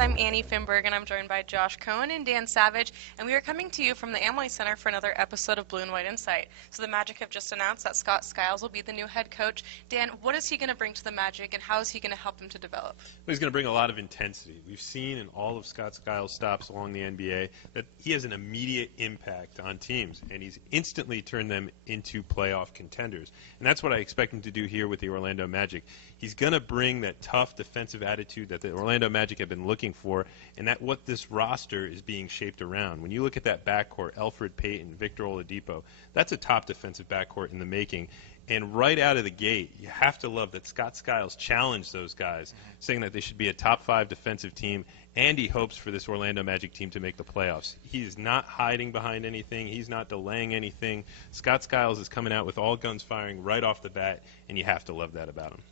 I'm Annie Finberg, and I'm joined by Josh Cohen and Dan Savage, and we are coming to you from the Amway Center for another episode of Blue and White Insight. So the Magic have just announced that Scott Skiles will be the new head coach. Dan, what is he going to bring to the Magic, and how is he going to help them to develop? He's going to bring a lot of intensity. We've seen in all of Scott Skiles' stops along the NBA that he has an immediate impact on teams, and he's instantly turned them into playoff contenders. And that's what I expect him to do here with the Orlando Magic. He's going to bring that tough defensive attitude that the Orlando Magic have been looking for, and that what this roster is being shaped around. When you look at that backcourt, Elfrid Payton, Victor Oladipo, that's a top defensive backcourt in the making. And right out of the gate, you have to love that Scott Skiles challenged those guys, saying that they should be a top 5 defensive team, and he hopes for this Orlando Magic team to make the playoffs. He's not hiding behind anything. He's not delaying anything. Scott Skiles is coming out with all guns firing right off the bat, and you have to love that about him.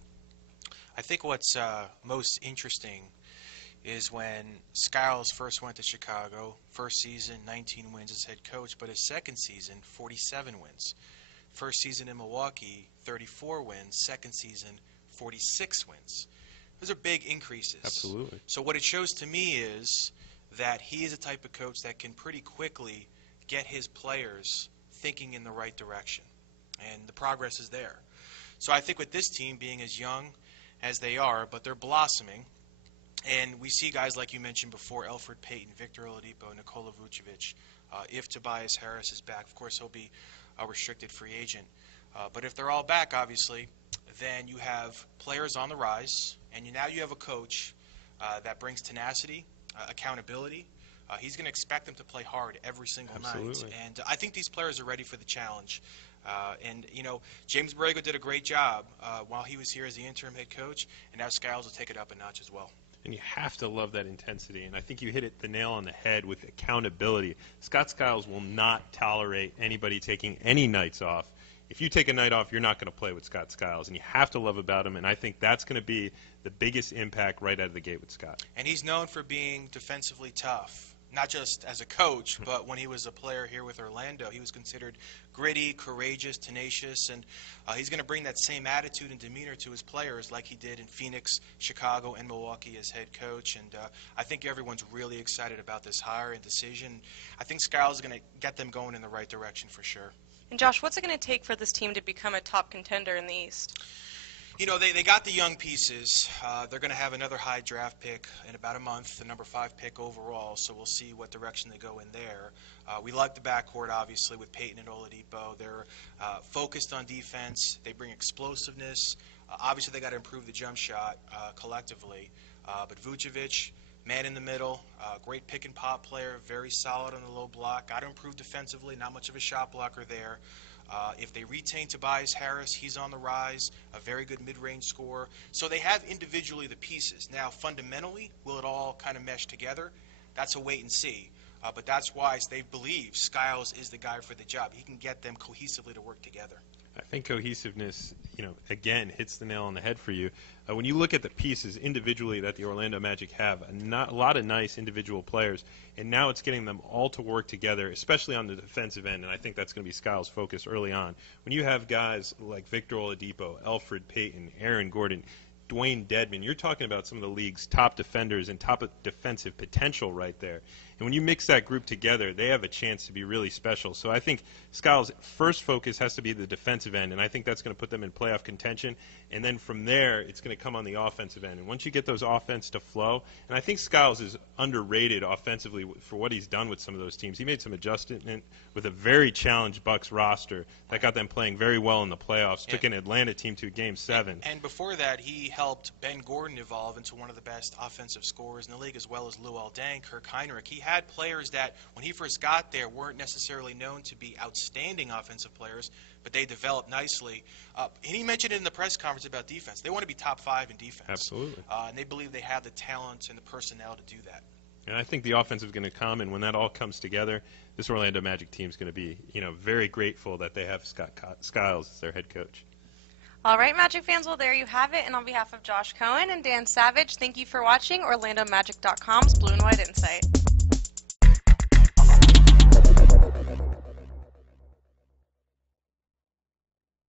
I think what's most interesting is when Skiles first went to Chicago, first season, 19 wins as head coach, but his second season, 47 wins. First season in Milwaukee, 34 wins. Second season, 46 wins. Those are big increases. Absolutely. So what it shows to me is that he is a type of coach that can pretty quickly get his players thinking in the right direction. And the progress is there. So I think with this team being as young as they are, but they're blossoming, and we see guys like you mentioned before, Elfrid Payton, Victor Oladipo, Nikola Vucevic. If Tobias Harris is back, of course he'll be a restricted free agent. But if they're all back, obviously, then you have players on the rise, and now you have a coach that brings tenacity, accountability. He's going to expect them to play hard every single night. And I think these players are ready for the challenge. And, you know, James Borrego did a great job while he was here as the interim head coach, and now Skiles will take it up a notch as well. And you have to love that intensity. And I think you hit the nail on the head with accountability. Scott Skiles will not tolerate anybody taking any nights off. If you take a night off, you're not going to play with Scott Skiles. And you have to love about him. And I think that's going to be the biggest impact right out of the gate with Scott. And he's known for being defensively tough. Not just as a coach, but when he was a player here with Orlando, he was considered gritty, courageous, tenacious, and he's going to bring that same attitude and demeanor to his players like he did in Phoenix, Chicago, and Milwaukee as head coach. And I think everyone's really excited about this hire and decision. I think Skiles is going to get them going in the right direction for sure. And Josh, what's it going to take for this team to become a top contender in the East? You know, they got the young pieces. They're going to have another high draft pick in about a month, the number 5 pick overall, so we'll see what direction they go in there. We like the backcourt, obviously, with Payton and Oladipo. They're focused on defense. They bring explosiveness. Obviously, they got to improve the jump shot collectively. But Vucevic, man in the middle, great pick-and-pop player, very solid on the low block. Got to improve defensively, not much of a shot blocker there. If they retain Tobias Harris, he's on the rise, a very good mid-range scorer. So they have individually the pieces. Now, fundamentally, will it all kind of mesh together? That's a wait and see. But that's why they believe Skiles is the guy for the job. He can get them cohesively to work together. I think cohesiveness, again, hits the nail on the head for you. When you look at the pieces individually that the Orlando Magic have, a lot of nice individual players, and now it's getting them all to work together, especially on the defensive end, and I think that's going to be Skiles' focus early on. When you have guys like Victor Oladipo, Elfrid Payton, Aaron Gordon, Dwayne Dedmon, you're talking about some of the league's top defenders and top defensive potential right there. And when you mix that group together, they have a chance to be really special. So I think Skiles' first focus has to be the defensive end, and I think that's going to put them in playoff contention. And then from there, it's going to come on the offensive end. And once you get those offense to flow, and I think Skiles is underrated offensively for what he's done with some of those teams. He made some adjustment with a very challenged Bucks roster that got them playing very well in the playoffs, took an Atlanta team to Game 7. And before that, he helped Ben Gordon evolve into one of the best offensive scorers in the league, as well as Luol Deng, Kirk Heinrich. He had players that, when he first got there, weren't necessarily known to be outstanding offensive players, but they developed nicely. And he mentioned it in the press conference about defense. They want to be top 5 in defense. Absolutely. And they believe they have the talent and the personnel to do that. And I think the offense is going to come, and when that all comes together, this Orlando Magic team is going to be, very grateful that they have Scott Skiles as their head coach. All right, Magic fans, well, there you have it. And on behalf of Josh Cohen and Dan Savage, thank you for watching OrlandoMagic.com's Blue and White Insight.